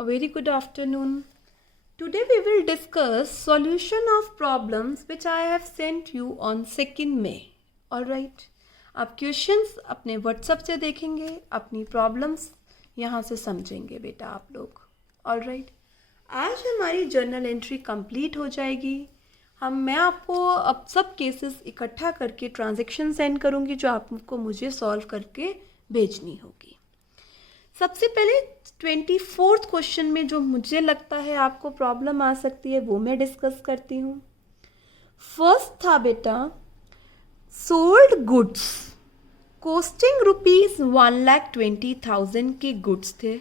A very good afternoon. Today we will discuss solution of problems which I have sent you on 2nd May. Alright. आप questions अपने WhatsApp से देखेंगे, अपनी problems यहाँ से समझेंगे बेटा आप लोग. ऑलराइट. आज हमारी जर्नल एंट्री कंप्लीट हो जाएगी. मैं आपको अब सब केसेस इकट्ठा करके ट्रांजैक्शन सेंड करूँगी जो आपको मुझे सॉल्व करके भेजनी होगी. सबसे पहले 24th क्वेश्चन में जो मुझे लगता है आपको प्रॉब्लम आ सकती है वो मैं डिस्कस करती हूँ. फर्स्ट था बेटा सोल्ड गुड्स कॉस्टिंग ₹1,20,000 के गुड्स थे.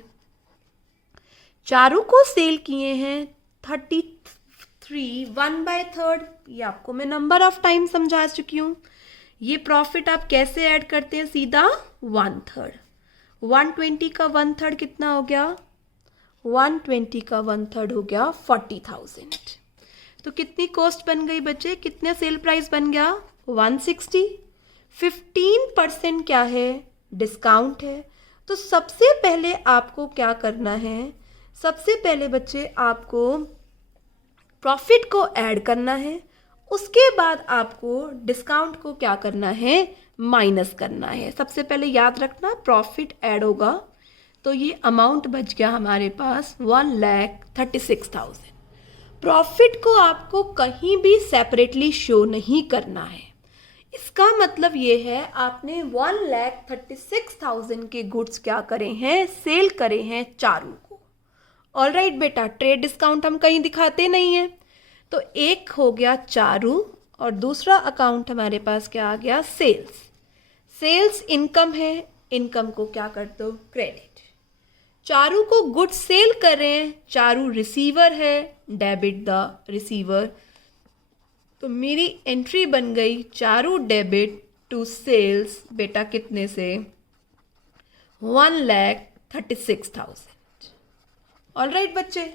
चारों को सेल किए हैं 33 1/3. ये आपको मैं नंबर ऑफ टाइम समझा चुकी हूँ. ये प्रॉफिट आप कैसे ऐड करते हैं? सीधा 1/3. 120 का 1/3 कितना हो गया? 120 का 1/3 हो गया 40,000. तो कितनी कॉस्ट बन गई बच्चे? कितने सेल प्राइस बन गया? 160. 15% क्या है? डिस्काउंट है. तो सबसे पहले आपको क्या करना है? सबसे पहले बच्चे आपको प्रॉफिट को ऐड करना है. उसके बाद आपको डिस्काउंट को क्या करना है? माइनस करना है. सबसे पहले याद रखना प्रॉफिट ऐड होगा तो ये अमाउंट बच गया हमारे पास 1,36,000. प्रॉफिट को आपको कहीं भी सेपरेटली शो नहीं करना है. इसका मतलब ये है आपने 1,36,000 के गुड्स क्या करे हैं? सेल करे हैं चारों को. ऑलराइट बेटा. ट्रेड डिस्काउंट हम कहीं दिखाते नहीं हैं. तो एक हो गया चारू और दूसरा अकाउंट हमारे पास क्या आ गया? सेल्स. सेल्स इनकम है. इनकम को क्या कर दो? क्रेडिट. चारू को गुड्स सेल कर रहे हैं. चारू रिसीवर है. Debit the receiver. तो मेरी एंट्री बन गई चारू डेबिट टू सेल्स बेटा कितने से? 1,36,000. ऑलराइट बच्चे.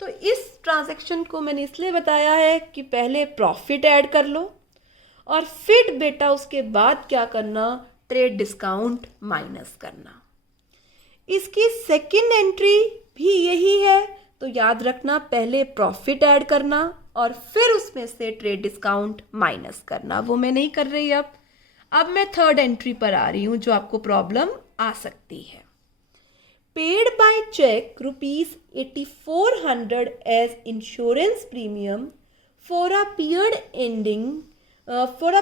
तो इस ट्रांजैक्शन को मैंने इसलिए बताया है कि पहले प्रॉफिट ऐड कर लो और फिर बेटा उसके बाद क्या करना? ट्रेड डिस्काउंट माइनस करना. इसकी सेकंड एंट्री भी यही है. तो याद रखना पहले प्रॉफिट ऐड करना और फिर उसमें से ट्रेड डिस्काउंट माइनस करना. वो मैं नहीं कर रही अब मैं थर्ड एंट्री पर आ रही हूँ जो आपको प्रॉब्लम आ सकती है. Paid by check ₹8,400 as insurance premium for a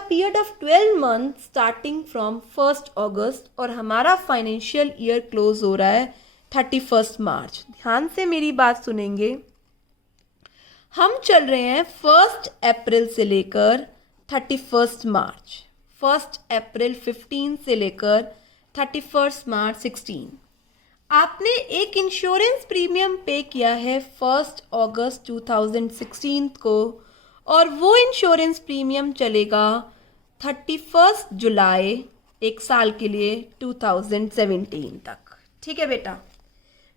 period of 12 months starting from 1st August और हमारा फाइनेंशियल ईयर क्लोज हो रहा है 31st मार्च. ध्यान से मेरी बात सुनेंगे. हम चल रहे हैं 1st अप्रैल से लेकर 31st मार्च. 1st अप्रैल 15 से लेकर 31st मार्च 16. आपने एक इंश्योरेंस प्रीमियम पे किया है 1st अगस्त 2016 को और वो इंश्योरेंस प्रीमियम चलेगा 31st जुलाई एक साल के लिए 2017 तक. ठीक है बेटा.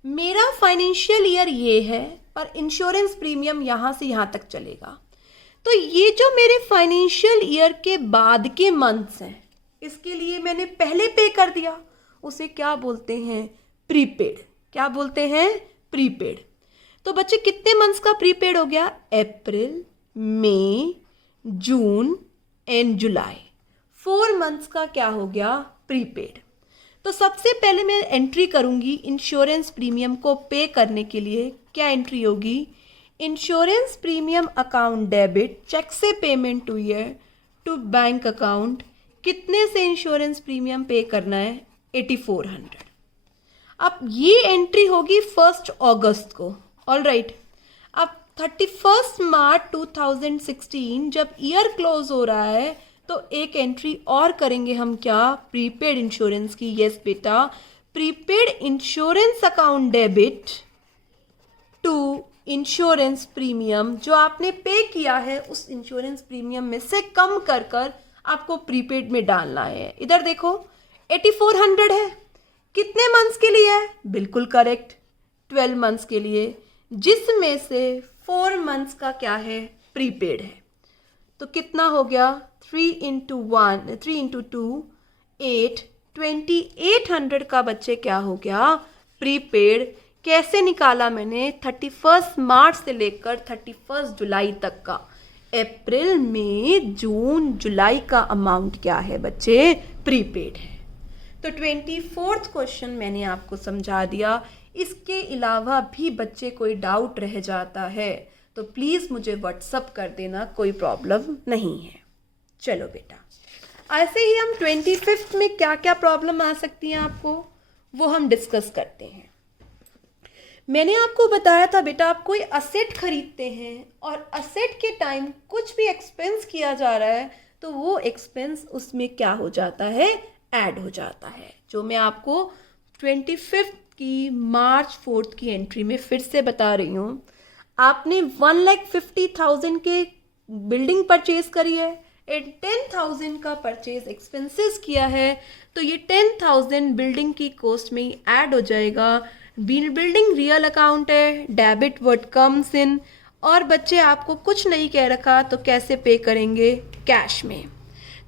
मेरा फाइनेंशियल ईयर ये है पर इंश्योरेंस प्रीमियम यहाँ से यहाँ तक चलेगा. तो ये जो मेरे फाइनेंशियल ईयर के बाद के मंथ्स हैं इसके लिए मैंने पहले पे कर दिया. उसे क्या बोलते हैं? प्रीपेड. क्या बोलते हैं? प्रीपेड. तो बच्चे कितने मंथ्स का प्रीपेड हो गया? अप्रैल, मई, जून एंड जुलाई. 4 मंथ्स का क्या हो गया? प्रीपेड. तो सबसे पहले मैं एंट्री करूंगी इंश्योरेंस प्रीमियम को पे करने के लिए. क्या एंट्री होगी? Insurance premium account debit cheque से पेमेंट हुई है टू बैंक अकाउंट. कितने से इंश्योरेंस प्रीमियम पे करना है? 8,400. अब ये एंट्री होगी 1st अगस्त को. ऑलराइट. अब 31st मार्च 2016 जब ईयर क्लोज हो रहा है तो एक एंट्री और करेंगे हम. क्या? प्रीपेड इंश्योरेंस की. यस बेटा. Prepaid insurance account debit to insurance premium जो आपने पे किया है उस इंश्योरेंस प्रीमियम में से कम कर कर आपको प्रीपेड में डालना है. इधर देखो 8,400 है. कितने मंथ्स के लिए है? बिल्कुल करेक्ट. 12 मंथ्स के लिए जिसमें से 4 मंथ्स का क्या है? प्रीपेड है. तो कितना हो गया? 3 into 2 8 2800 का बच्चे क्या हो गया? प्रीपेड. कैसे निकाला मैंने? 31 मार्च से लेकर 31 जुलाई तक का। अप्रैल, मई, जून, जुलाई का अमाउंट क्या है बच्चे? प्रीपेड है। तो 24th क्वेश्चन मैंने आपको समझा दिया। इसके अलावा भी बच्चे कोई डाउट रह जाता है तो प्लीज़ मुझे व्हाट्सअप कर देना, कोई प्रॉब्लम नहीं है। चलो बेटा, ऐसे ही हम 25th में क्या क्या प्रॉब्लम आ सकती हैं आपको, वो हम डिस्कस करते हैं। मैंने आपको बताया था बेटा, आप कोई असेट खरीदते हैं और असेट के टाइम कुछ भी एक्सपेंस किया जा रहा है तो वो एक्सपेंस उसमें क्या हो जाता है? ऐड हो जाता है। जो मैं आपको 25th की मार्च 4 की एंट्री में फिर से बता रही हूँ। आपने 1,50,000 के बिल्डिंग परचेज करी है एंड 10,000 का परचेज एक्सपेंसेस किया है, तो ये 10,000 बिल्डिंग की कॉस्ट में ही ऐड हो जाएगा। बिल्डिंग रियल अकाउंट है, डेबिट वर्ड कम्स इन, और बच्चे आपको कुछ नहीं कह रखा तो कैसे पे करेंगे? कैश में।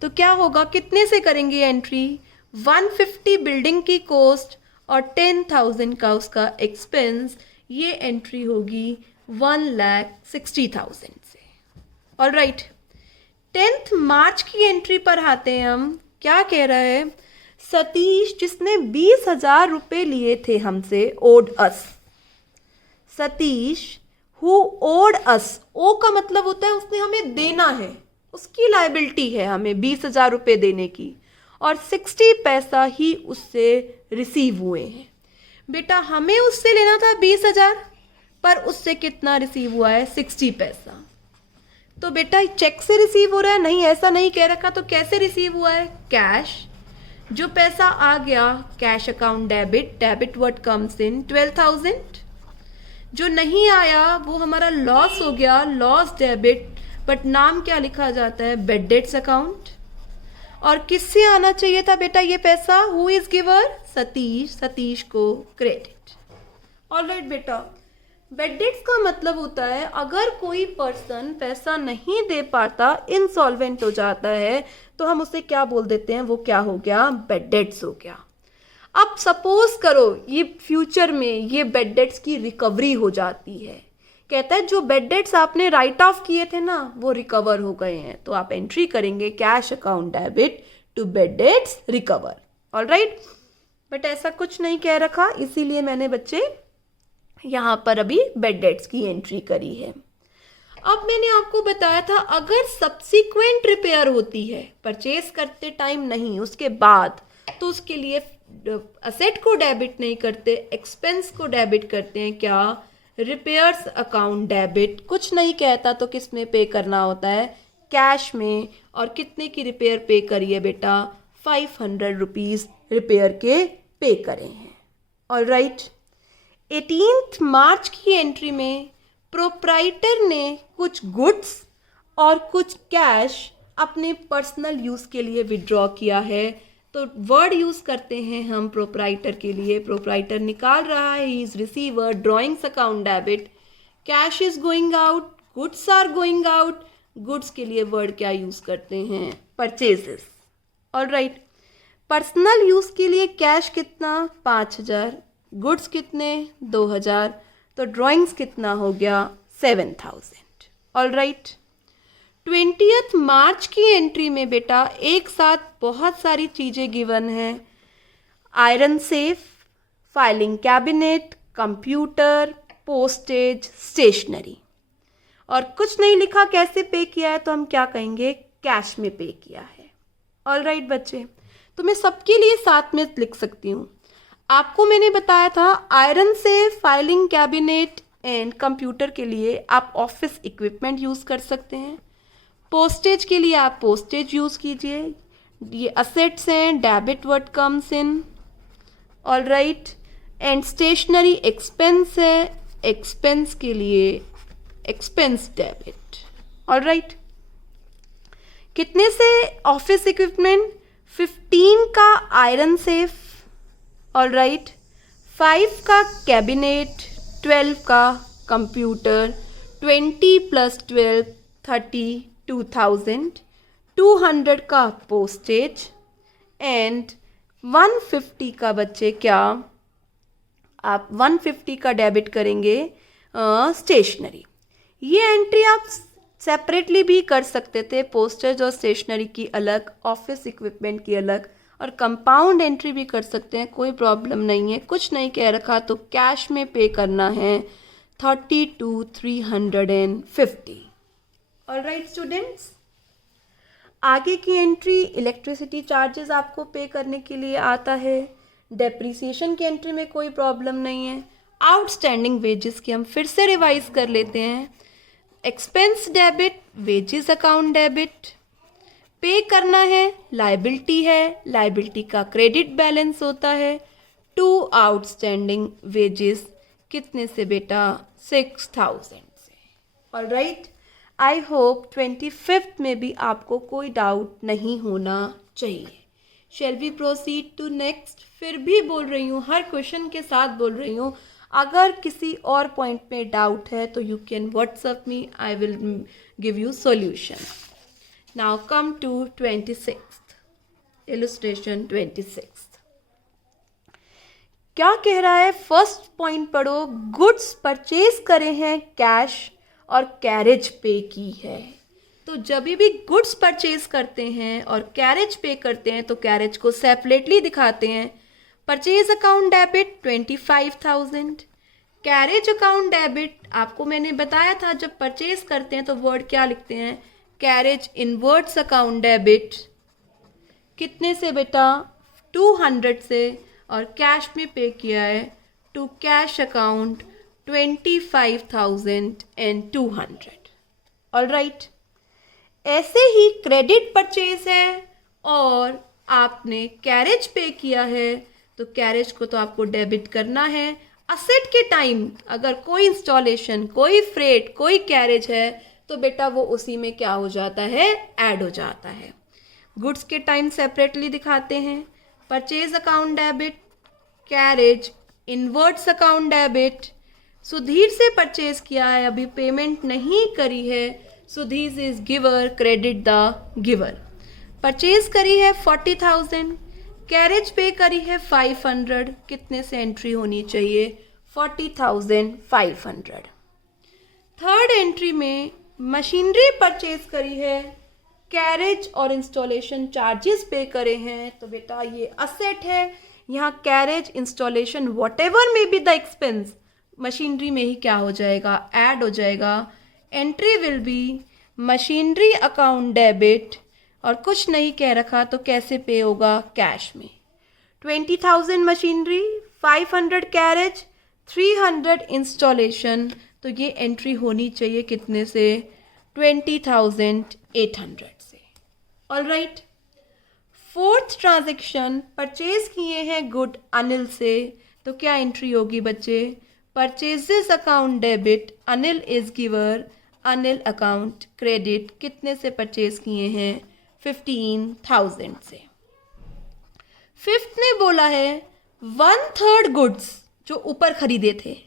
तो क्या होगा, कितने से करेंगे एंट्री? 150 बिल्डिंग की कॉस्ट और 10,000 का उसका एक्सपेंस, ये एंट्री होगी 1,60,000 से। ऑलराइट, 10th मार्च की एंट्री पर आते हैं हम। क्या कह रहा है? सतीश जिसने 20,000 रुपये लिए थे हमसे, owed us. Satish who owed us, ओ का मतलब होता है उसने हमें देना है, उसकी लायबिलिटी है हमें 20,000 रुपये देने की, और 60 पैसा ही उससे रिसीव हुए हैं। बेटा हमें उससे लेना था 20,000, पर उससे कितना रिसीव हुआ है? 60 पैसा। तो बेटा चेक से रिसीव हो रहा है? नहीं, ऐसा नहीं कह रखा। तो कैसे रिसीव हुआ है? कैश। जो पैसा आ गया cash account debit, debit what comes इन 12,000। जो नहीं आया वो हमारा लॉस हो गया, लॉस डेबिट, बट नाम क्या लिखा जाता है? Bad debts account. और किससे आना चाहिए था बेटा ये पैसा? Who is giver? Satish, Satish को क्रेडिट। ऑलराइट बेटा, बैड डेट्स का मतलब होता है अगर कोई पर्सन पैसा नहीं दे पाता, इंसॉल्वेंट हो जाता है, तो हम उसे क्या बोल देते हैं? वो क्या हो गया? बैड डेट्स हो गया। अब सपोज करो ये फ्यूचर में ये बैड डेट्स की रिकवरी हो जाती है। कहता है जो बैड डेट्स आपने राइट ऑफ किए थे ना, वो रिकवर हो गए हैं, तो आप एंट्री करेंगे cash account debit to bad debts recover. Alright, but ऐसा कुछ नहीं कह रखा, इसीलिए मैंने बच्चे यहाँ पर अभी बैड डेट्स की एंट्री करी है। अब मैंने आपको बताया था अगर सब्सिक्वेंट रिपेयर होती है, परचेज करते टाइम नहीं, उसके बाद, तो उसके लिए असेट को डेबिट नहीं करते, एक्सपेंस को डेबिट करते हैं। क्या? Repairs account debit. कुछ नहीं कहता तो किस में पे करना होता है? कैश में। और कितने की रिपेयर पे करी है बेटा? 500 रुपीज़ रिपेयर के पे करे हैं। ऑलराइट, 18th मार्च की एंट्री में प्रोप्राइटर ने कुछ गुड्स और कुछ कैश अपने पर्सनल यूज़ के लिए विड्रॉ किया है। तो वर्ड यूज़ करते हैं हम प्रोप्राइटर के लिए। प्रोप्राइटर निकाल रहा है, he is receiver, drawings account debit, cash is going out, goods are going out. Goods के लिए वर्ड क्या यूज़ करते हैं? परचेजेस। ऑलराइट, पर्सनल यूज़ के लिए कैश कितना? 5,000, गुड्स कितने? 2,000, तो ड्राइंग्स कितना हो गया? 7,000। ऑलराइट, 20th मार्च की एंट्री में बेटा एक साथ बहुत सारी चीज़ें गिवन हैं। Iron safe, filing cabinet, computer, postage, stationery, और कुछ नहीं लिखा कैसे पे किया है, तो हम क्या कहेंगे? कैश में पे किया है। ऑलराइट बच्चे, तो मैं सबके लिए साथ में लिख सकती हूँ। आपको मैंने बताया था iron safe, filing cabinet and computer के लिए आप ऑफिस इक्विपमेंट यूज़ कर सकते हैं। पोस्टेज के लिए आप पोस्टेज यूज़ कीजिए। ये असेट्स हैं, debit what comes in. Alright, and stationery expense है, एक्सपेंस के लिए एक्सपेंस डेबिट। ऑलराइट, कितने से ऑफिस इक्विपमेंट? 15 का आयरन सेफ, ऑलराइट, 5 का कैबिनेट, 12 का कंप्यूटर, 20 + 12 32,000, 200 का पोस्टेज एंड 150 का बच्चे क्या? आप 150 का डेबिट करेंगे स्टेशनरी। ये एंट्री आप सेपरेटली भी कर सकते थे, पोस्टर्स और स्टेशनरी की अलग, ऑफिस इक्विपमेंट की अलग, और कंपाउंड एंट्री भी कर सकते हैं, कोई प्रॉब्लम नहीं है। कुछ नहीं कह रखा तो कैश में पे करना है 32,350। ऑलराइट स्टूडेंट्स, आगे की एंट्री इलेक्ट्रिसिटी चार्जेस आपको पे करने के लिए आता है। डेप्रीसिएशन की एंट्री में कोई प्रॉब्लम नहीं है। आउटस्टैंडिंग वेजेस की हम फिर से रिवाइज कर लेते हैं। Expense debit, wages account debit, पे करना है, लायबिलिटी है, लायबिलिटी का क्रेडिट बैलेंस होता है। टू आउटस्टैंडिंग वेजेस कितने से बेटा? 6,000 से। ऑलराइट, आई होप 25th में भी आपको कोई डाउट नहीं होना चाहिए। Shall we proceed to next? फिर भी बोल रही हूँ, हर क्वेश्चन के साथ बोल रही हूँ, अगर किसी और पॉइंट में डाउट है तो you can WhatsApp me, I will give you solution. Now come to 26th illustration. 26th क्या कह रहा है? फर्स्ट पॉइंट पढ़ो। गुड्स परचेज करे हैं कैश और कैरेज पे की है। तो जब भी गुड्स परचेज करते हैं और कैरेज पे करते हैं तो कैरेज को सेपरेटली दिखाते हैं। Purchase account debit 25,000, carriage account debit आपको मैंने बताया था जब परचेज करते हैं तो वर्ड क्या लिखते हैं? कैरेज इनवर्ट्स अकाउंट डेबिट कितने से बेटा? 200 से, और कैश में पे किया है टू कैश अकाउंट 25,200। ऑलराइट, ऐसे ही क्रेडिट परचेज है और आपने कैरेज पे किया है तो कैरेज को तो आपको डेबिट करना है। असेट के टाइम अगर कोई इंस्टॉलेशन, कोई फ्रेट, कोई कैरेज है तो बेटा वो उसी में क्या हो जाता है? ऐड हो जाता है। गुड्स के टाइम सेपरेटली दिखाते हैं। Purchase account debit, carriage inverts account debit. Sudhir से परचेज किया है, अभी पेमेंट नहीं करी है, Sudhir is giver, credit the giver. Purchase करी है 40,000, कैरेज पे करी है 500, कितने से एंट्री होनी चाहिए? 40,500। थर्ड एंट्री में मशीनरी परचेज करी है, कैरेज और इंस्टॉलेशन चार्जेस पे करे हैं, तो बेटा ये असेट है। यहाँ carriage, installation, whatever may be the expense, machinery में ही क्या हो जाएगा? ऐड हो जाएगा। Entry will be machinery account debit, और कुछ नहीं कह रखा तो कैसे पे होगा? कैश में। 20,000 मशीनरी, 500 कैरेज, 300 इंस्टॉलेशन, तो ये एंट्री होनी चाहिए कितने से? 20,800 से। ऑलराइट, फोर्थ ट्रांजैक्शन परचेज किए हैं गुड अनिल से, तो क्या एंट्री होगी बच्चे? Purchases account debit, Anil is giver, Anil account credit, कितने से परचेज किए हैं? 15,000 से। फिफ्थ ने बोला है 1/3 गुड्स जो ऊपर खरीदे थे,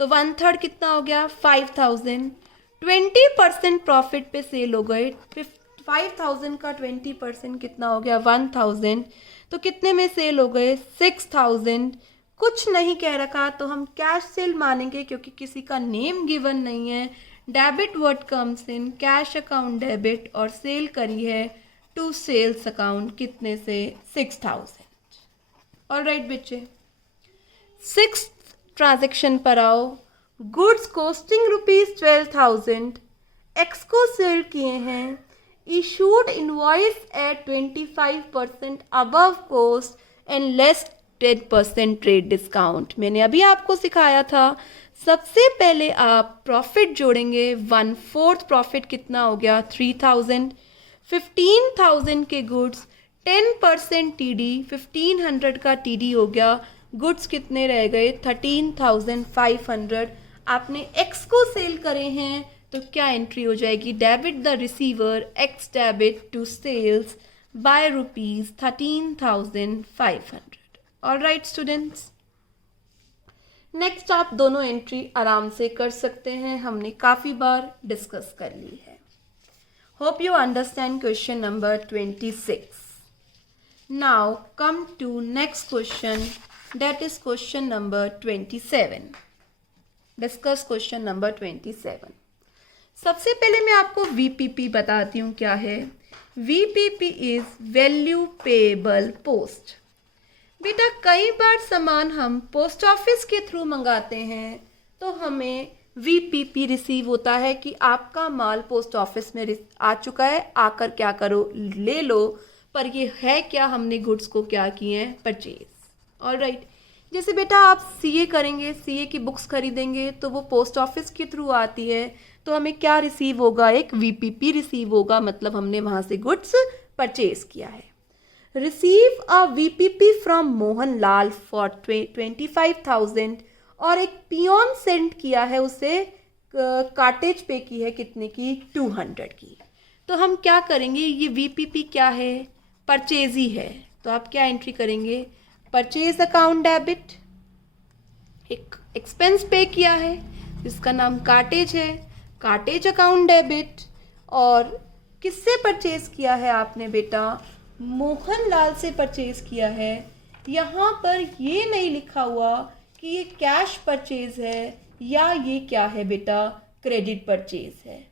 तो 1/3 कितना हो गया? 5,000। 20% प्रॉफिट पे सेल हो गए। 5,000 का 20% कितना हो गया? 1,000। तो कितने में सेल हो गए? 6,000। कुछ नहीं कह रखा तो हम कैश सेल मानेंगे क्योंकि किसी का नेम गिवन नहीं है। डेबिट वर्ड कम्स इन, कैश अकाउंट डेबिट, और सेल करी है टू सेल्स अकाउंट, कितने से? 6,000। ऑलराइट बच्चे, 6th ट्रांजेक्शन पर आओ। गुड्स कॉस्टिंग ₹12,000, एक्स को सेल किए हैं। Issued invoice at 25% above cost and less 10% trade discount. मैंने अभी आपको सिखाया था, सबसे पहले आप प्रॉफिट जोड़ेंगे। 1/4 प्रॉफिट कितना हो गया? 3,000। 15,000 के गुड्स, 10% टीडी, 1,500 का टीडी हो गया। गुड्स कितने रह गए? 13,500। आपने एक्स को सेल करे हैं तो क्या एंट्री हो जाएगी? Debit the receiver, X debit to sales by ₹13,500। Alright students, next आप दोनों एंट्री आराम से कर सकते हैं, हमने काफ़ी बार डिस्कस कर ली है। Hope you understand question number 26। Now come to next question That is question number 27. Discuss question number 27. सबसे पहले मैं आपको VPP बताती हूँ क्या है. VPP is value payable post. बेटा कई बार सामान हम पोस्ट ऑफिस के थ्रू मंगाते हैं तो हमें VPP रिसीव होता है कि आपका माल पोस्ट ऑफिस में आ चुका है, आकर क्या करो ले लो. पर ये है क्या, हमने गुड्स को क्या किए हैं, परचेज. ऑलराइट. जैसे बेटा आप CA करेंगे, CA की बुक्स खरीदेंगे तो वो पोस्ट ऑफिस के थ्रू आती है तो हमें क्या रिसीव होगा, एक VPP रिसीव होगा, मतलब हमने वहाँ से गुड्स परचेज किया है. Receive a VPP from Mohan Lal for 25,000 और एक पियोन सेंड किया है उसे, कार्टेज पे की है कितने की, 200 की. तो हम क्या करेंगे, ये VPP क्या है, परचेज ही है. तो आप क्या एंट्री करेंगे, परचेज अकाउंट डेबिट. एक एक्सपेंस पे किया है जिसका नाम कार्टेज है, कार्टेज अकाउंट डेबिट. और किससे परचेज किया है आपने बेटा, मोहन लाल से परचेज किया है. यहाँ पर ये नहीं लिखा हुआ कि ये कैश परचेज है या ये क्या है बेटा, क्रेडिट परचेज है.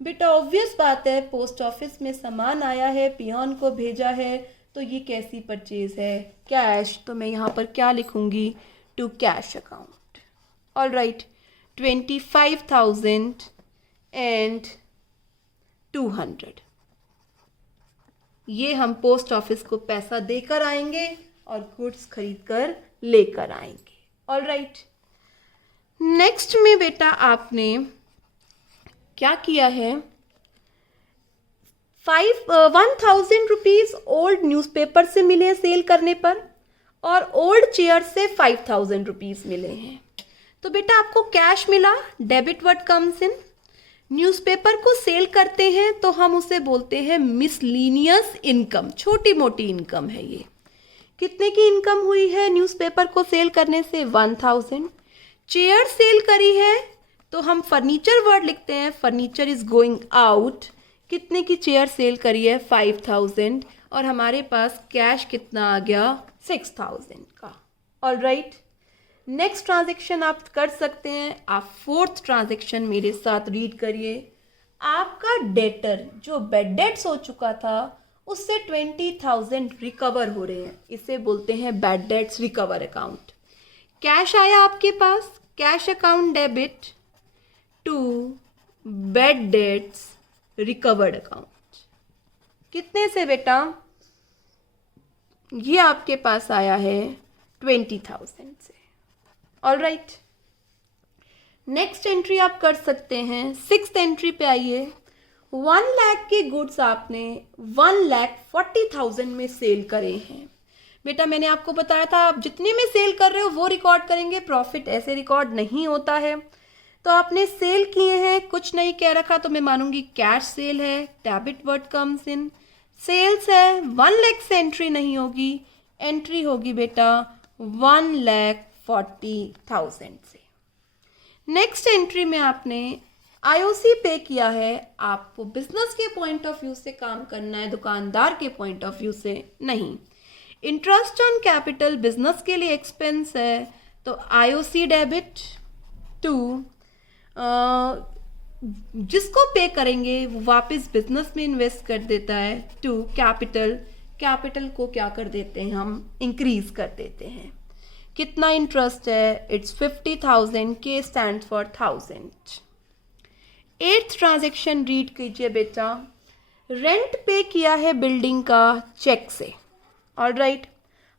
बेटा ऑब्वियस बात है, पोस्ट ऑफिस में सामान आया है, पियोन को भेजा है, तो ये कैसी परचेज है, कैश. तो मैं यहाँ पर क्या लिखूँगी, to cash account. Alright. 25,000 and 200 ये हम पोस्ट ऑफिस को पैसा देकर आएंगे और गुड्स खरीद कर लेकर आएंगे. ऑलराइट. नेक्स्ट में बेटा आपने क्या किया है, 1,000 रुपीज़ ओल्ड न्यूज़पेपर से मिले हैं सेल करने पर और ओल्ड चेयर से 5,000 रुपीज़ मिले हैं. तो बेटा आपको कैश मिला, डेबिट वर्ड कम्स इन. न्यूज़पेपर को सेल करते हैं तो हम उसे बोलते हैं मिसलीनियस इनकम, छोटी मोटी इनकम है ये. कितने की इनकम हुई है न्यूज़पेपर को सेल करने से, 1,000. चेयर सेल करी है तो हम फर्नीचर वर्ड लिखते हैं, फर्नीचर इज गोइंग आउट. कितने की चेयर सेल करी है, 5,000. और हमारे पास कैश कितना आ गया, 6,000 का. ऑलराइट. नेक्स्ट ट्रांजेक्शन आप कर सकते हैं. आप फोर्थ ट्रांजेक्शन मेरे साथ रीड करिए. आपका डेटर जो बेड डेट्स हो चुका था उससे 20,000 रिकवर हो रहे हैं, इसे बोलते हैं bad debts recover account. Cash आया आपके पास, cash account debit to bad debts recovered account. कितने से बेटा, ये आपके पास आया है 20,000 से. ऑलराइट. नेक्स्ट एंट्री आप कर सकते हैं. सिक्स्थ एंट्री पे आइए. 1 लाख के गुड्स आपने 1,40,000 में सेल करे हैं. बेटा मैंने आपको बताया था आप जितने में सेल कर रहे हो वो रिकॉर्ड करेंगे, प्रॉफिट ऐसे रिकॉर्ड नहीं होता है. तो आपने सेल किए हैं, कुछ नहीं कह रखा तो मैं मानूंगी कैश सेल है, debit word comes in. Sales है, 1 लाख से एंट्री नहीं होगी, एंट्री होगी बेटा 1,40,000 से. नेक्स्ट एंट्री में आपने IOC पे किया है. आपको बिजनेस के पॉइंट ऑफ व्यू से काम करना है, दुकानदार के पॉइंट ऑफ व्यू से नहीं. इंटरेस्ट ऑन कैपिटल बिजनेस के लिए एक्सपेंस है तो IOC डेबिट टू, जिसको पे करेंगे वो वापस बिजनेस में इन्वेस्ट कर देता है, टू कैपिटल. कैपिटल को क्या कर देते हैं हम, इंक्रीज कर देते हैं. कितना इंटरेस्ट है, इट्स 50,000. के stand for 1000. Eighth transaction read कीजिए बेटा. रेंट पे किया है बिल्डिंग का चेक से. ऑलराइट.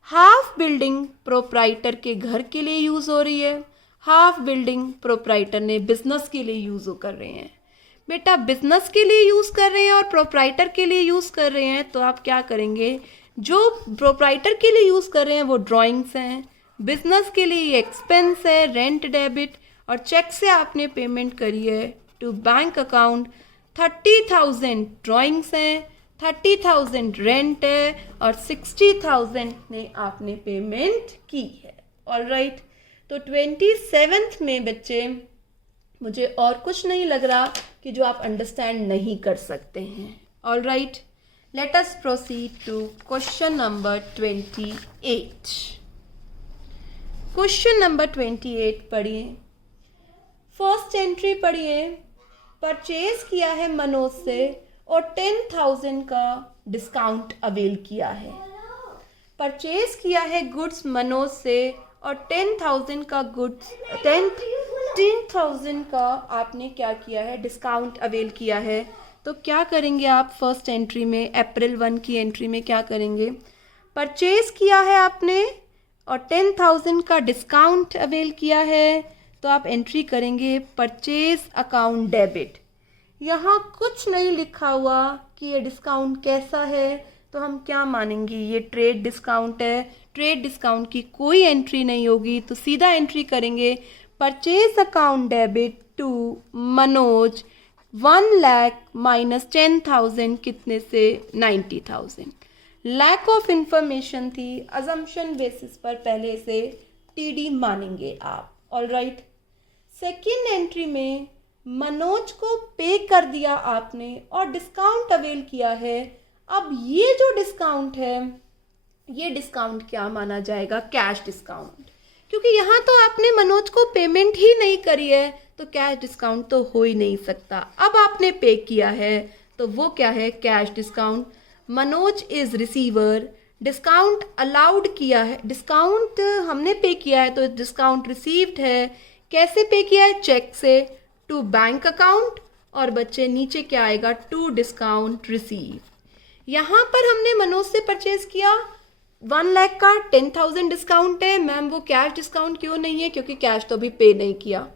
हाफ बिल्डिंग प्रोप्राइटर के घर के लिए यूज हो रही है, हाफ बिल्डिंग प्रोप्राइटर ने बिजनेस के लिए यूज कर रहे हैं. बेटा बिजनेस के लिए यूज कर रहे हैं और प्रोप्राइटर के लिए यूज कर रहे हैं तो आप क्या करेंगे, जो प्रोप्राइटर के लिए यूज कर रहे हैं वो ड्राइंग्स हैं, बिजनेस के लिए एक्सपेंस है, रेंट डेबिट, और चेक से आपने पेमेंट करी है टू बैंक अकाउंट. 30,000 ड्राइंग्स हैं, 30,000 रेंट है और 60,000 ने आपने पेमेंट की है. ऑलराइट. तो 27th में बच्चे मुझे और कुछ नहीं लग रहा कि जो आप अंडरस्टैंड नहीं कर सकते हैं. Alright. Let us proceed to question number 28. Question number 28 पढ़िए। फर्स्ट एंट्री पढ़िए। परचेज किया है मनोज से और 10,000 का डिस्काउंट अवेल किया है। परचेज किया है गुड्स मनोज से और 10,000 का गुड्स 10,000 का आपने क्या किया है, डिस्काउंट अवेल किया है। तो क्या करेंगे आप फर्स्ट एंट्री में, अप्रैल 1 की एंट्री में क्या करेंगे? परचेज किया है आपने और 10,000 का डिस्काउंट अवेल किया है, तो आप एंट्री करेंगे परचेज अकाउंट डेबिट। यहाँ कुछ नहीं लिखा हुआ कि ये डिस्काउंट कैसा है, तो हम क्या मानेंगे? ये ट्रेड डिस्काउंट है। ट्रेड डिस्काउंट की कोई एंट्री नहीं होगी, तो सीधा एंट्री करेंगे purchase account debit to Manoj 1 lakh minus 10,000 कितने से 90,000। लैक ऑफ इंफॉर्मेशन थी, अजम्पशन बेसिस पर पहले से टीडी मानेंगे आप। ऑलराइट, सेकेंड एंट्री में मनोज को पे कर दिया आपने और डिस्काउंट अवेल किया है। अब ये जो डिस्काउंट है, ये डिस्काउंट क्या माना जाएगा? कैश डिस्काउंट, क्योंकि यहाँ तो आपने मनोज को पेमेंट ही नहीं करी है, तो कैश डिस्काउंट तो हो ही नहीं सकता। अब आपने पे किया है, तो वो क्या है? Cash discount. Manoj is receiver, discount allowed किया है, डिस्काउंट हमने पे किया है, तो डिस्काउंट रिसीव्ड है। कैसे पे किया है? चेक से टू बैंक अकाउंट, और बच्चे नीचे क्या आएगा? To discount receive. यहाँ पर हमने मनोज से परचेज किया 1 लाख का, 10,000 डिस्काउंट है। मैम वो कैश डिस्काउंट क्यों नहीं है? क्योंकि कैश तो अभी पे नहीं किया।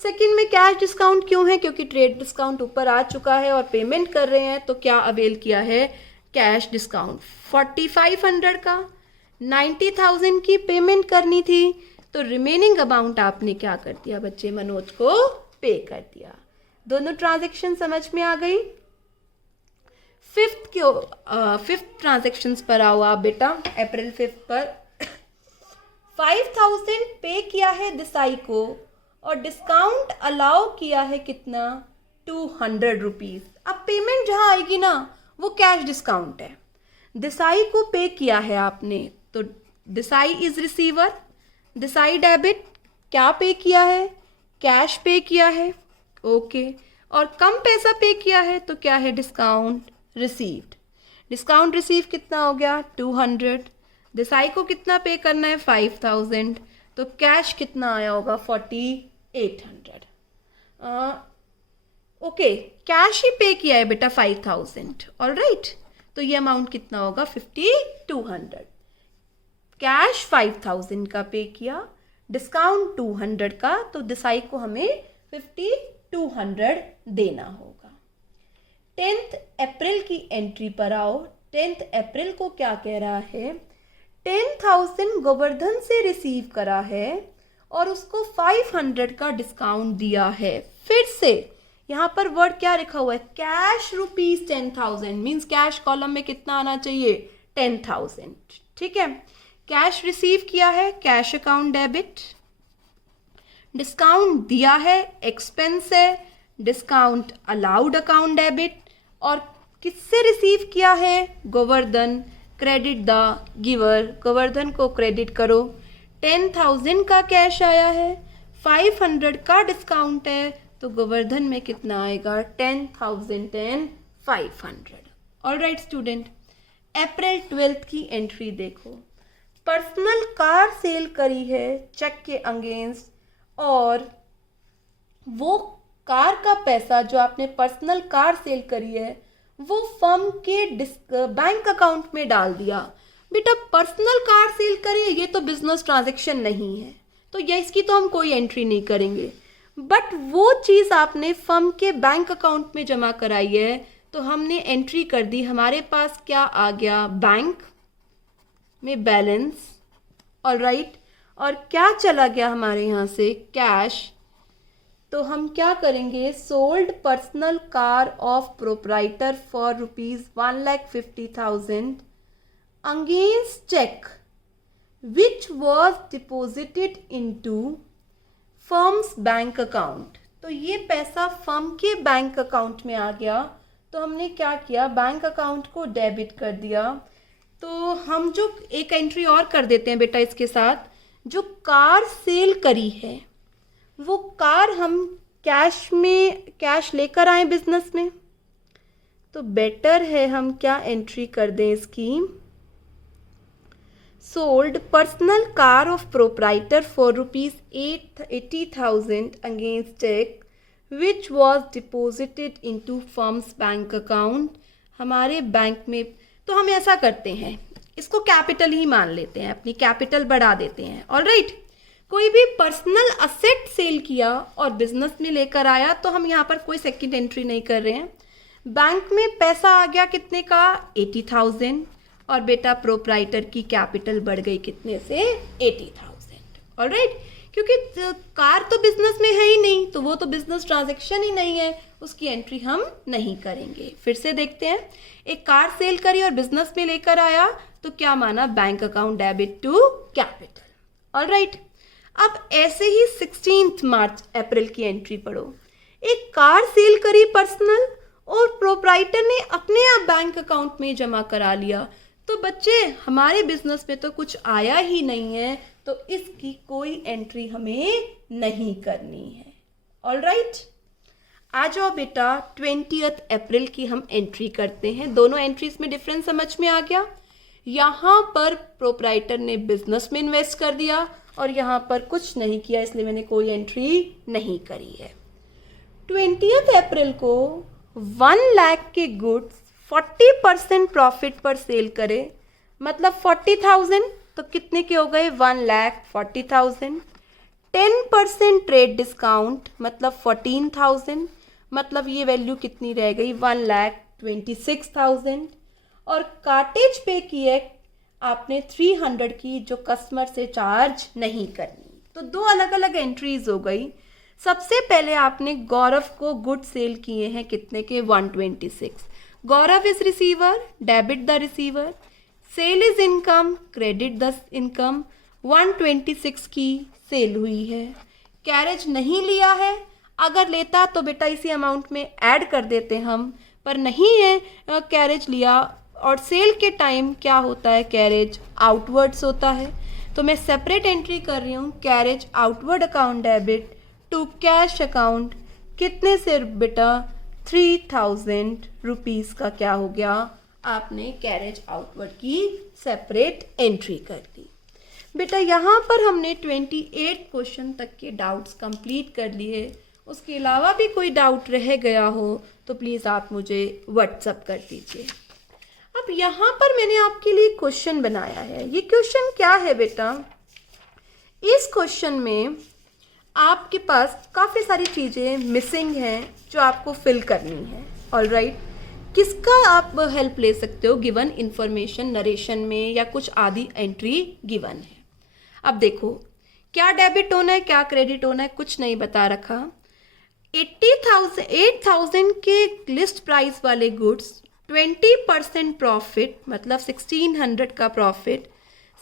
सेकंड में कैश डिस्काउंट क्यों है? क्योंकि ट्रेड डिस्काउंट ऊपर आ चुका है और पेमेंट कर रहे हैं, तो क्या अवेल किया है? Cash discount. 4,500 का 90,000 की पेमेंट करनी थी, तो रिमेनिंग अमाउंट आपने क्या कर दिया बच्चे? मनोज को पे कर दिया। दोनों ट्रांजैक्शन समझ में आ गई? फिफ्थ ट्रांजैक्शंस पर आओ आप बेटा। अप्रैल 5 पर 5,000 पे किया है दिसाई को और डिस्काउंट अलाउ किया है कितना? 200 रुपीज़। अब पेमेंट जहाँ आएगी ना, वो कैश डिस्काउंट है। दिसाई को पे किया है आपने, तो दिसाई इज रिसीवर, दिसाई डेबिट। क्या पे किया है? कैश पे किया है। ओके, और कम पैसा पे किया है, तो क्या है? Discount received. डिस्काउंट रिसीव कितना हो गया? 200। दिसाई को कितना पे करना है? 5,000। तो कैश कितना आया होगा? 4,800। ओके, कैश ही पे किया है बेटा 5,000। ऑलराइट, तो ये अमाउंट कितना होगा? 5,200। कैश 5,000 का पे किया, डिस्काउंट 200 का, तो दिसाई को हमें 5,200 देना होगा। 10 अप्रैल की एंट्री पर आओ। 10 अप्रैल को क्या कह रहा है? 10,000 गोवर्धन से रिसीव करा है और उसको 500 का डिस्काउंट दिया है। फिर से यहाँ पर वर्ड क्या लिखा हुआ है? Cash rupees 10,000, means cash column में कितना आना चाहिए? 10,000। ठीक है, कैश रिसीव किया है, कैश अकाउंट डेबिट। डिस्काउंट दिया है, एक्सपेंस है, डिस्काउंट अलाउड अकाउंट डेबिट। और किससे रिसीव किया है? Govardhan, credit the giver, Govardhan को क्रेडिट करो। 10,000 का कैश आया है, 500 का डिस्काउंट है, तो गोवर्धन में कितना आएगा? 10,000 and 500। ऑलराइट स्टूडेंट, अप्रैल 12 की एंट्री देखो। पर्सनल कार सेल करी है चेक के अगेंस्ट, और वो कार का पैसा जो आपने पर्सनल कार सेल करी है वो फर्म के बैंक अकाउंट में डाल दिया। बेटा पर्सनल कार सेल करी है, ये तो बिजनेस ट्रांजैक्शन नहीं है, तो ये इसकी तो हम कोई एंट्री नहीं करेंगे। बट वो चीज़ आपने फर्म के बैंक अकाउंट में जमा कराई है, तो हमने एंट्री कर दी। हमारे पास क्या आ गया? बैंक में बैलेंस। ऑलराइट, और क्या चला गया हमारे यहाँ से? कैश। तो हम क्या करेंगे? Sold personal car of proprietor for ₹1,50,000 against cheque which was deposited into firm's bank account. तो ये पैसा फर्म के बैंक अकाउंट में आ गया, तो हमने क्या किया? बैंक अकाउंट को डेबिट कर दिया। तो हम जो एक एंट्री और कर देते हैं बेटा इसके साथ, जो कार सेल करी है वो कार हम कैश लेकर आए बिजनेस में, तो बेटर है हम क्या एंट्री कर दें इसकी, sold personal car of proprietor for ₹80,000 against cheque which was deposited into firm's bank account. हमारे बैंक में, तो हम ऐसा करते हैं, इसको कैपिटल ही मान लेते हैं, अपनी कैपिटल बढ़ा देते हैं। ऑलराइट, कोई भी पर्सनल असेट सेल किया और बिजनेस में लेकर आया तो हम यहाँ पर कोई सेकंड एंट्री नहीं कर रहे हैं। बैंक में पैसा आ गया कितने का, 80,000, और बेटा प्रोप्राइटर की कैपिटल बढ़ गई कितने से, 80,000। ऑलराइट, क्योंकि कार तो बिजनेस में है ही नहीं, तो वो तो बिजनेस ट्रांजैक्शन ही नहीं है, उसकी एंट्री हम नहीं करेंगे। फिर से देखते हैं, एक कार सेल करी और बिजनेस में लेकर आया तो क्या माना, bank account debit to capital. Alright, अब ऐसे ही 16 मार्च अप्रैल की एंट्री पढ़ो। एक कार सेल करी पर्सनल और प्रोप्राइटर ने अपने आप बैंक अकाउंट में जमा करा लिया, तो बच्चे हमारे बिजनेस में तो कुछ आया ही नहीं है, तो इसकी कोई एंट्री हमें नहीं करनी है। ऑलराइट, आ जाओ बेटा 20 अप्रैल की हम एंट्री करते हैं। दोनों एंट्रीज में डिफरेंस समझ में आ गया। यहाँ पर प्रोप्राइटर ने बिजनेस में इन्वेस्ट कर दिया और यहाँ पर कुछ नहीं किया, इसलिए मैंने कोई एंट्री नहीं करी है। 20 अप्रैल को 1 लाख के गुड्स 40% प्रॉफिट पर सेल करे, मतलब 40,000, तो कितने के हो गए, 1,40,000। 10% ट्रेड डिस्काउंट मतलब 14,000, मतलब ये वैल्यू कितनी रह गई, 1,26,000। और कार्टेज पे की है आपने 300 की, जो कस्टमर से चार्ज नहीं करनी। तो दो अलग अलग एंट्रीज हो गई। सबसे पहले आपने गौरव को गुड सेल किए हैं कितने के, 126। Gaurav is receiver, debit the receiver, sale is income, credit the income. 126 की सेल हुई है। कैरेज नहीं लिया है, अगर लेता तो बेटा इसी अमाउंट में ऐड कर देते हम, पर नहीं है कैरेज लिया। और सेल के टाइम क्या होता है, कैरेज आउटवर्ड्स होता है, तो मैं सेपरेट एंट्री कर रही हूँ, carriage outward account debit to cash account. कितने से बेटा, 3,000 रुपीज़ का क्या हो गया, आपने कैरेज आउटवर्ड की सेपरेट एंट्री कर दी। बेटा यहाँ पर हमने 28 क्वेश्चन तक के डाउट्स कंप्लीट कर लिए। उसके अलावा भी कोई डाउट रह गया हो तो प्लीज़ आप मुझे व्हाट्सअप कर दीजिए। अब यहाँ पर मैंने आपके लिए क्वेश्चन बनाया है। ये क्वेश्चन क्या है बेटा, इस क्वेश्चन में आपके पास काफ़ी सारी चीज़ें मिसिंग हैं जो आपको फिल करनी है। ऑलराइट, किसका आप हेल्प ले सकते हो, गिवन इन्फॉर्मेशन नरेशन में या कुछ आदि एंट्री गिवन है। अब देखो क्या डेबिट होना है, क्या क्रेडिट होना है, कुछ नहीं बता रखा। 8,000 के लिस्ट प्राइस वाले गुड्स 20% प्रॉफिट मतलब 1,600 का प्रॉफिट,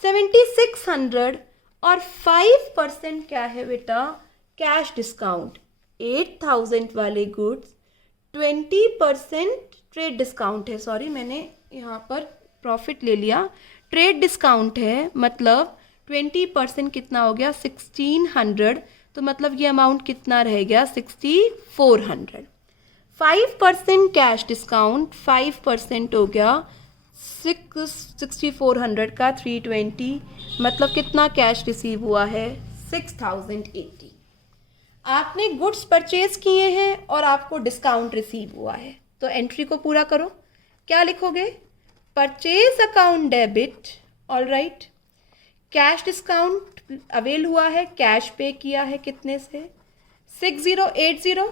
7,600 और 5% क्या है बेटा, कैश डिस्काउंट। 8,000 वाले गुड्स 20% ट्रेड डिस्काउंट है, सॉरी मैंने यहाँ पर प्रॉफिट ले लिया, ट्रेड डिस्काउंट है, मतलब 20% कितना हो गया, 1,600, तो मतलब ये अमाउंट कितना रह गया, 6,400। 5% कैश डिस्काउंट, 5% हो गया 6,400 का 320, मतलब कितना कैश रिसीव हुआ है, 6,080। आपने गुड्स परचेज किए हैं और आपको डिस्काउंट रिसीव हुआ है, तो एंट्री को पूरा करो। क्या लिखोगे, purchase account debit, alright, cash discount avail हुआ है, कैश पे किया है कितने से, 6,080,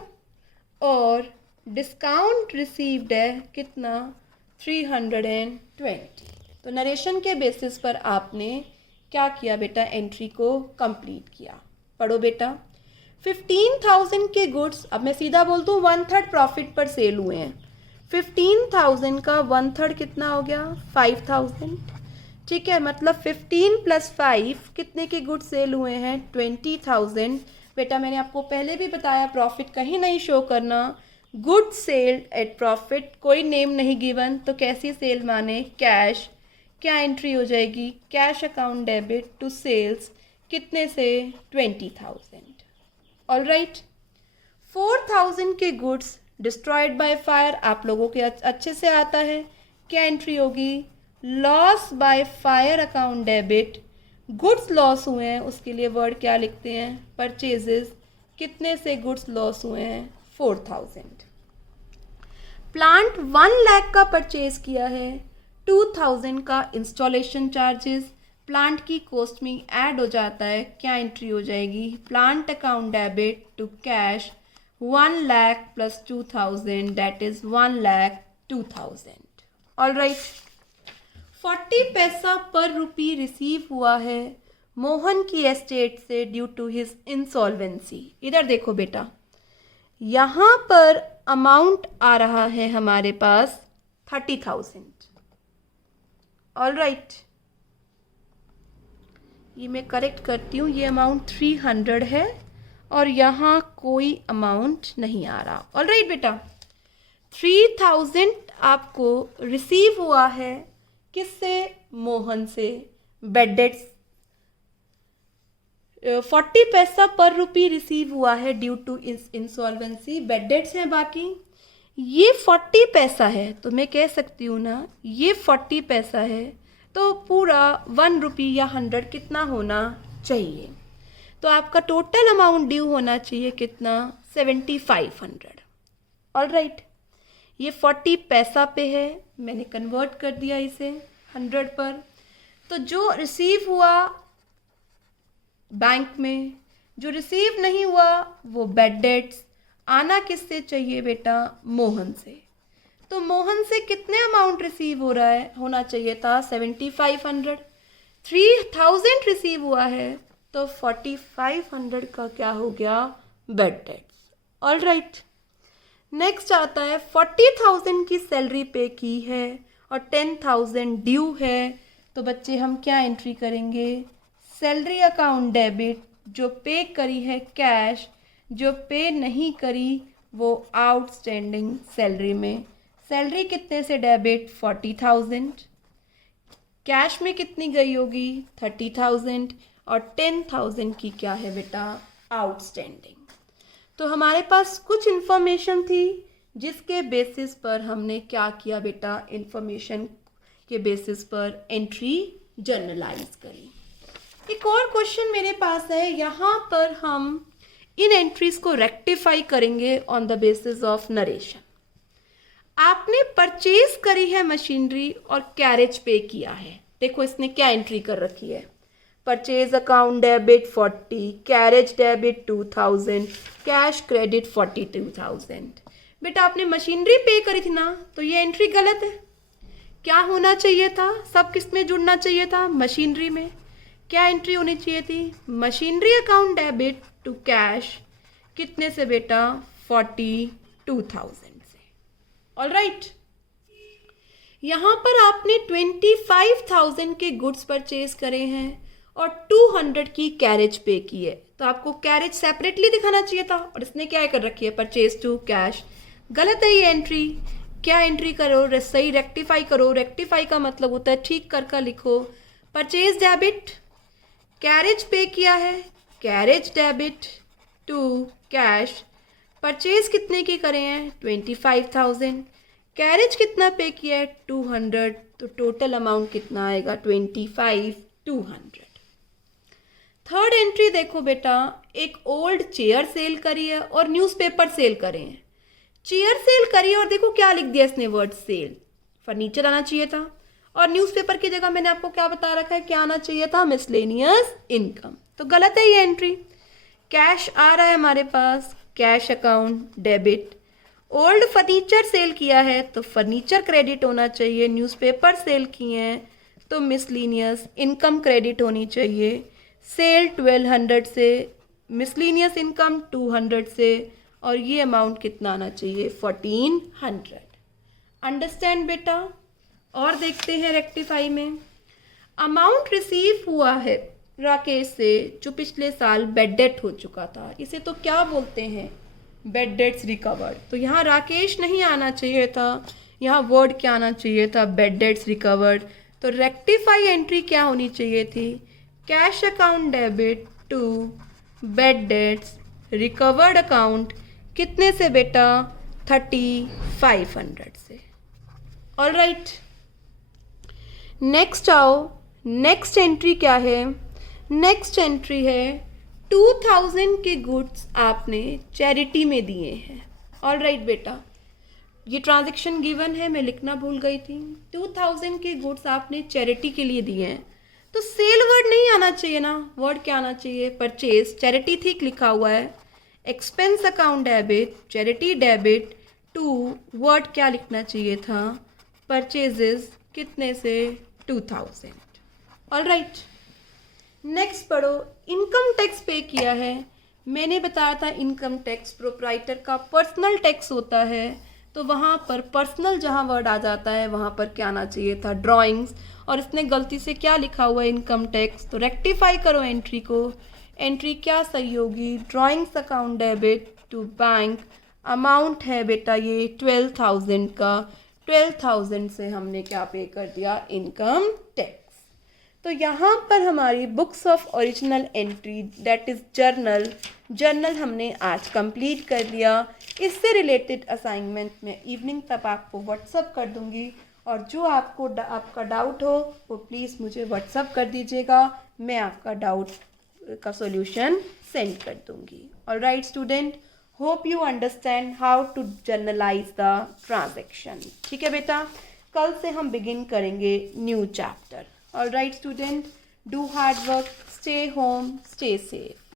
और डिस्काउंट रिसीव्ड है कितना, 320। तो नरेशन के बेसिस पर आपने क्या किया बेटा, एंट्री को कंप्लीट किया। पढ़ो बेटा, 15,000 के गुड्स, अब मैं सीधा बोलता हूँ 1/3 प्रॉफिट पर सेल हुए हैं। 15,000 का 1/3 कितना हो गया, 5,000। ठीक है, मतलब 15 + 5 कितने के गुड्स सेल हुए हैं, 20,000। बेटा मैंने आपको पहले भी बताया प्रॉफिट कहीं नहीं शो करना, गुड सेल एट प्रॉफिट, कोई नेम नहीं गिवन, तो कैसी सेल माने, कैश। क्या एंट्री हो जाएगी, cash account debit to sales, कितने से 20,000। ऑल राइट, 4,000 के गुड्स डिस्ट्रॉयड बाय फायर, आप लोगों के अच्छे से आता है। क्या एंट्री होगी? Loss by fire account debit, goods loss हुए हैं उसके लिए वर्ड क्या लिखते हैं? परचेजेस। कितने से गुड्स लॉस हुए हैं? 4,000। प्लांट 1 लाख का परचेज किया है, 2,000 का इंस्टॉलेशन चार्जेस प्लांट की कॉस्ट में ऐड हो जाता है। क्या एंट्री हो जाएगी? Plant account debit to cash 1 lakh plus 2,000 that is 1,02,000। All right, 40 पैसा पर रुपी रिसीव हुआ है मोहन की एस्टेट से ड्यू टू हिज इंसॉल्वेंसी। इधर देखो बेटा, यहाँ पर अमाउंट आ रहा है हमारे पास 30,000। ऑल राइट, ये मैं करेक्ट करती हूँ, ये अमाउंट 300 है और यहाँ कोई अमाउंट नहीं आ रहा। ऑल राइट बेटा, 3,000 आपको रिसीव हुआ है किससे? मोहन से। बेड डेट्स 40 पैसा पर रुपी रिसीव हुआ है due to insolvency, bad debts हैं बाकी। ये 40 पैसा है तो मैं कह सकती हूँ ना, ये 40 पैसा है तो पूरा 1 रुपी या 100 कितना होना चाहिए? तो आपका टोटल अमाउंट ड्यू होना चाहिए कितना? 7,500। ऑल राइट, ये 40 पैसा पे है, मैंने कन्वर्ट कर दिया इसे 100 पर। तो जो रिसीव हुआ बैंक में, जो रिसीव नहीं हुआ वो बेड डेट्स। आना किससे चाहिए बेटा? मोहन से। तो मोहन से कितने अमाउंट रिसीव हो रहा है? होना चाहिए था 7,500। 3,000 रिसीव हुआ है तो 4,500 का क्या हो गया? Bad debts. All right, next आता है 40,000 की सैलरी पे की है और 10,000 ड्यू है। तो बच्चे हम क्या एंट्री करेंगे? सैलरी अकाउंट डेबिट, जो पे करी है कैश, जो पे नहीं करी वो आउटस्टैंडिंग सैलरी में। सैलरी कितने से डेबिट? 40,000। कैश में कितनी गई होगी? 30,000 और 10,000 की क्या है बेटा? आउटस्टैंडिंग। तो हमारे पास कुछ इन्फॉर्मेशन थी जिसके बेसिस पर हमने क्या किया बेटा? इन्फॉर्मेशन के बेसिस पर एंट्री जर्नलाइज करी। एक और क्वेश्चन मेरे पास है, यहाँ पर हम इन एंट्रीज को रेक्टिफाई करेंगे on the basis of narration. आपने परचेज करी है मशीनरी और कैरेज पे किया है। देखो इसने क्या एंट्री कर रखी है? Purchase account debit 40, carriage debit 2,000, cash credit 42,000। बेटा आपने मशीनरी पे करी थी ना, तो ये एंट्री गलत है। क्या होना चाहिए था? सब किस में जुड़ना चाहिए था? मशीनरी में। क्या एंट्री होनी चाहिए थी? Machinery account debit to cash कितने से बेटा? 42,000 से। ऑल राइट, यहाँ पर आपने 25,000 के गुड्स परचेज करे हैं और 200 की कैरेज पे की है। तो आपको कैरेज सेपरेटली दिखाना चाहिए था और इसने क्या कर रखी है? Purchase to cash. गलत है ये एंट्री। क्या एंट्री करो? सही रेक्टिफाई करो। रेक्टिफाई का मतलब होता है ठीक कर लिखो। परचेज डेबिट, कैरेज पे किया है, carriage debit to cash. Purchase कितने की करे हैं? 25,000। कैरेज कितना पे किया है? 200। तो टोटल अमाउंट कितना आएगा? 25,200। थर्ड एंट्री देखो बेटा, एक ओल्ड चेयर सेल करी है और न्यूज़पेपर सेल करे हैं। चेयर सेल करी है और देखो क्या लिख दिया इसने? Word cell. फर्नीचर आना चाहिए था और न्यूज़पेपर की जगह मैंने आपको क्या बता रखा है? क्या आना चाहिए था? Miscellaneous income. तो गलत है ये एंट्री। कैश आ रहा है हमारे पास, cash account debit. Old furniture sale किया है तो फर्नीचर क्रेडिट होना चाहिए। न्यूज़पेपर सेल किए हैं तो मिसलेनियस इनकम क्रेडिट होनी चाहिए। सेल 1200 से, मिसलेनियस इनकम 200 से, और ये अमाउंट कितना आना चाहिए? 1,400। अंडरस्टैंड बेटा? और देखते हैं रेक्टिफाई में। अमाउंट रिसीव हुआ है राकेश से जो पिछले साल बेड डेट हो चुका था, इसे तो क्या बोलते हैं? Bed debts recovered. तो यहाँ राकेश नहीं आना चाहिए था, यहाँ वर्ड क्या आना चाहिए था? Bad debts recovered. तो रेक्टिफाई एंट्री क्या होनी चाहिए थी? Cash account debit to bad debts recovered account कितने से बेटा 3500 से। ऑल राइट, नेक्स्ट आओ, नेक्स्ट एंट्री क्या है? नेक्स्ट एंट्री है 2000 के गुड्स आपने चैरिटी में दिए हैं। ऑल राइट बेटा, ये ट्रांजैक्शन गिवन है, मैं लिखना भूल गई थी। 2000 के गुड्स आपने चैरिटी के लिए दिए हैं, तो सेल वर्ड नहीं आना चाहिए ना, वर्ड क्या आना चाहिए? परचेज। चैरिटी ठीक लिखा हुआ है। Expense account debit, charity debit to, word क्या लिखना चाहिए था? परचेजेस कितने से 2000। ऑल राइट, नेक्स्ट पढ़ो, इनकम टैक्स पे किया है। मैंने बताया था इनकम टैक्स प्रोप्राइटर का पर्सनल टैक्स होता है, तो वहाँ पर पर्सनल जहाँ वर्ड आ जाता है वहाँ पर क्या आना चाहिए था? ड्राइंग्स। और इसने गलती से क्या लिखा हुआ है? Income tax. तो रेक्टिफाई करो एंट्री को। एंट्री क्या सही होगी? Drawings account debit to bank, amount है बेटा ये 12,000 का, 12,000 से हमने क्या पे कर दिया? Income tax. तो यहाँ पर हमारी books of original entry that is journal हमने आज कंप्लीट कर दिया। इससे रिलेटेड असाइनमेंट मैं इवनिंग तक आपको व्हाट्सअप कर दूँगी, और जो आपका डाउट हो वो प्लीज़ मुझे व्हाट्सअप कर दीजिएगा, मैं आपका डाउट का सॉल्यूशन सेंड कर दूँगी। All right student, hope you understand how to journalize the transaction. ठीक है बेटा, कल से हम बिगिन करेंगे new chapter. All right, student, do hard work, stay home, stay safe.